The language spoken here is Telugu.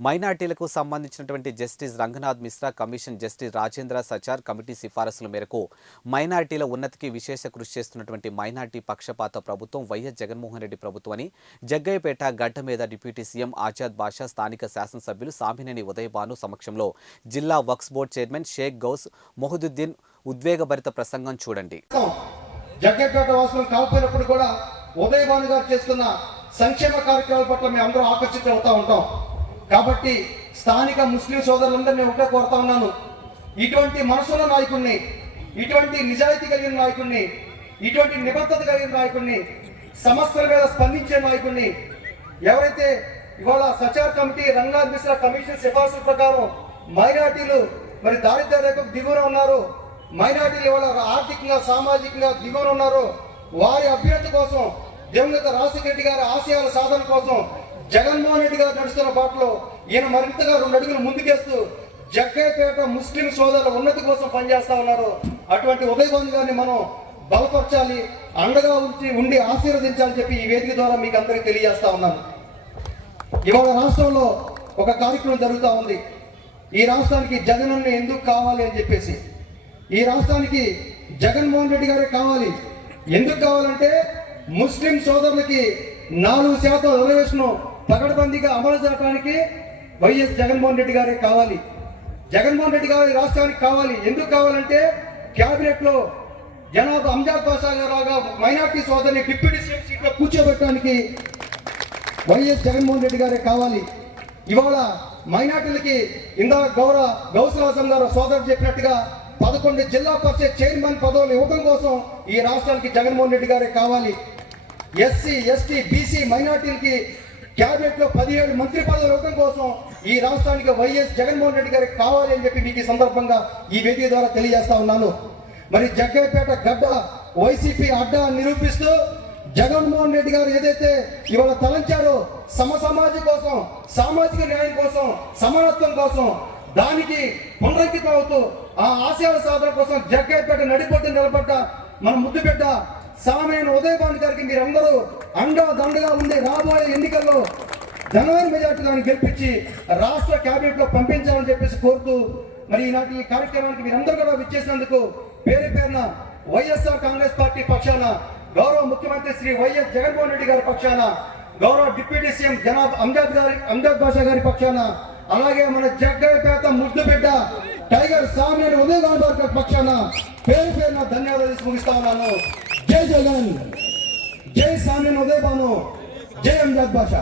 మైనార్టీలకు సంబంధించినటువంటి justice Ranganath Mishra commission justice Rajendra Sachar committee సిఫారసుల మేరకు మైనార్టీల ఉన్నతికి విశేష కృషి చేస్తున్నటువంటి మైనార్టీ పక్షపాత ప్రభుత్వం వైఎస్ జగన్మోహన్ రెడ్డి ప్రభుత్వం అని జగ్గయ్యపేట గడ్డ మీద డిప్యూటీ సీఎం ఆజాద్ బాషా స్థానిక శాసనసభ్యులు సామినేని ఉదయభాను సమక్షంలో జిల్లా వక్స్ బోర్డు చైర్మన్ షేక్ గౌస్ మొహదుద్దీన్ ఉద్వేగభరిత ప్రసంగం చూడండి. వాసులు కాకపోయినప్పుడు కూడా ఉదయభాను గారు చేస్తున్న సంక్షేమ కార్యక్రమాల పట్ల మేము అందరూ ఆకర్షితులు అవుతా ఉంటాం. కాబట్టి స్థానిక ముస్లిం సోదరులందరూ నేను ఒకటే కోరుతా ఉన్నాను. ఇటువంటి మనసున్న నాయకుడిని ఇటువంటి నిజాయితీ కలిగిన నాయకుడిని ఇటువంటి నిబద్ధత కలిగిన నాయకుడిని సమస్యల మీద స్పందించే నాయకుడిని ఎవరైతే ఇవాళ సచార్ కమిటీ రంగనాథ్ మిశ్రా కమిషన్ సిఫార్సుల ప్రకారం మైనార్టీలు మరి దారిద్ర్య రేఖకు దిగువన ఉన్నారు మైనార్టీలు ఇవాళ ఆర్థికంగా సామాజికంగా దిగువన ఉన్నారు వారి అభ్యర్థి కోసం దివంగత రాజశేఖర రెడ్డి గారి ఆశయాల సాధన కోసం జగన్మోహన్ రెడ్డి గారు నడుస్తున్న బాటలో ఈయన మరింతగా రెండు అడుగులు ముందుకేస్తూ జగ్గయ్యపేట ముస్లిం సోదరుల ఉన్నతి కోసం పనిచేస్తా ఉన్నారు. అటువంటి ఉదయభాను గారిని మనం బలపరచాలి అండగా ఉంచి ఉండి ఆశీర్వదించాలని చెప్పి ఈ వేదిక ద్వారా మీకు అందరికీ తెలియజేస్తా ఉన్నాను. ఇవాళ రాష్ట్రంలో ఒక కార్యక్రమం జరుగుతూ ఉంది. ఈ రాష్ట్రానికి జగనన్న ఎందుకు కావాలి అని చెప్పేసి. ఈ రాష్ట్రానికి జగన్మోహన్ రెడ్డి గారే కావాలి. ఎందుకు కావాలంటే ముస్లిం సోదరులకి నాలుగు శాతం రిజర్వేషన్ పకడ్బందీగా అమలు చేయడానికి వైఎస్ జగన్మోహన్ రెడ్డి గారే కావాలి. జగన్మోహన్ రెడ్డి గారి రాష్ట్రానికి కావాలి. ఎందుకు కావాలంటే క్యాబినెట్లో జనాబ్ జనాభా అంజాద్ బాషా గారుగా మైనార్టీ సోదరిని డిప్యూటీ సీఎం సీట్లో కూర్చోబెట్టడానికి వైఎస్ జగన్మోహన్ రెడ్డి గారే కావాలి. ఇవాళ మైనార్టీలకి ఇందా గౌరవ గౌసరాజం గారు సోదరు చెప్పినట్టుగా పదకొండు జిల్లా పరిషత్ చైర్మన్ పదవులు ఇవ్వడం కోసం ఈ రాష్ట్రానికి జగన్మోహన్ రెడ్డి గారే కావాలి. ఎస్సీ ఎస్టీ బీసీ మైనార్టీలకి క్యాబినెట్లో పదిహేడు మంత్రి పదవి ఇవ్వడం కోసం ఈ రాష్ట్రానికి వైఎస్ జగన్మోహన్ రెడ్డి గారికి కావాలి అని చెప్పి మీకు ఈ సందర్భంగా ఈ వేదిక ద్వారా తెలియజేస్తా ఉన్నాను. మరి జగ్గేపేట గడ్డ వైసీపీ అడ్డా అని నిరూపిస్తూ జగన్మోహన్ రెడ్డి గారు ఏదైతే ఇవాళ తలంచారో సమ సమాజం కోసం సామాజిక న్యాయం కోసం సమానత్వం కోసం దానికి పునరంకితం అవుతూ ఆ ఆశయాల సాధన కోసం జగ్గేపేట నడిపొట్టు నిలబడ్డ మన ముద్దు బిడ్డ సామైన ఉదయభాన్ గారికి మీరందరూ అండా దండగా ఉండే రాబోయే ఎన్నికల్లో జనవరి మెజార్టీ దాన్ని గెలిపించి రాష్ట్ర క్యాబినెట్లో లో పంపించాలని చెప్పేసి కోరుతూ మరి ఈనాటి ఈ కార్యక్రమానికి మీరందరూ కూడా విచ్చేసినందుకు పేరు పేరున వైఎస్ఆర్ కాంగ్రెస్ పార్టీ పక్షాన గౌరవ ముఖ్యమంత్రి శ్రీ వైఎస్ జగన్మోహన్ రెడ్డి గారి పక్షాన గౌరవ డిప్యూటీ సీఎం జనాబ్ అంజాద్ గారి అంజాద్ బాషా గారి పక్షాన అలాగే మన జగ్గయ్యపేట ముద్దు బిడ్డ టైగర్ సామ్యాని ఉదయ్ గారి పక్షాన పేరు పేరున ధన్యవాదాలు ముగిస్తా ఉన్నాను. జై జగన్ జై సామ్యాన్ ఉదయ్ భాను జై అంజాద్ బాషా